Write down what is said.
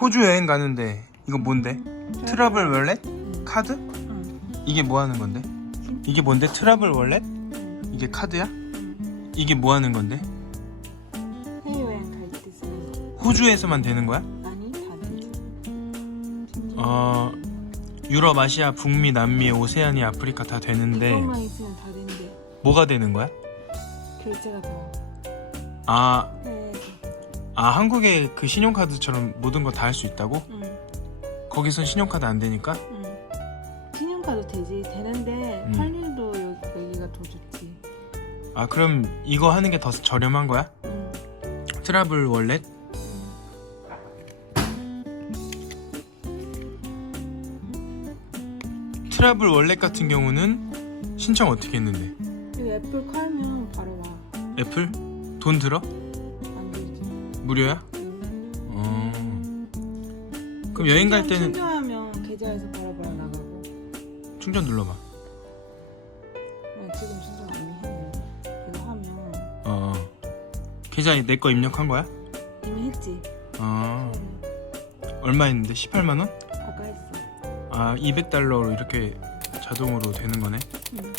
호주 여행 가는데 이거 뭔데? 트러블 월렛? 응. 카드? 응. 이게 뭐 하는 건데? 이게 뭔데? 트러블 월렛? 응. 이게 카드야? 응. 이게 뭐 하는 건데? 해외여행 갈 때 쓰는 거. 호주에서만 되는 거야? 아니 다 되지. 어 유럽, 아시아, 북미, 남미, 오세아니, 아프리카 다 되는데 이것만 있으면 다 되는데 뭐가 되는 거야? 결제가 다 아, 해외에서. 아 한국의 그 신용카드처럼 모든 거 다 할 수 있다고? 응. 거기선 신용카드 안 되니까? 응. 신용카드 되지 되는데 음. 환율도 여기, 여기가 더 좋지. 아 그럼 이거 하는 게 더 저렴한 거야? 응. 트러블 월렛? 트러블 월렛 같은 경우는 신청 어떻게 했는데? 애플 칼면 바로 와. 애플? 돈 들어? 무료야? 응. 어. 그럼 여행 갈 때는 충전하면 계좌에서 바로바로 나가고. 충전 눌러봐. 아, 지금 충전 이미 했는데 이거 하면 어. 계좌에 내 거 입력한 거야? 이미 했지. 어. 응. 얼마 했는데? 18만 원? 아까 했어. 아, 200달러로 이렇게 자동으로 되는 거네. 응.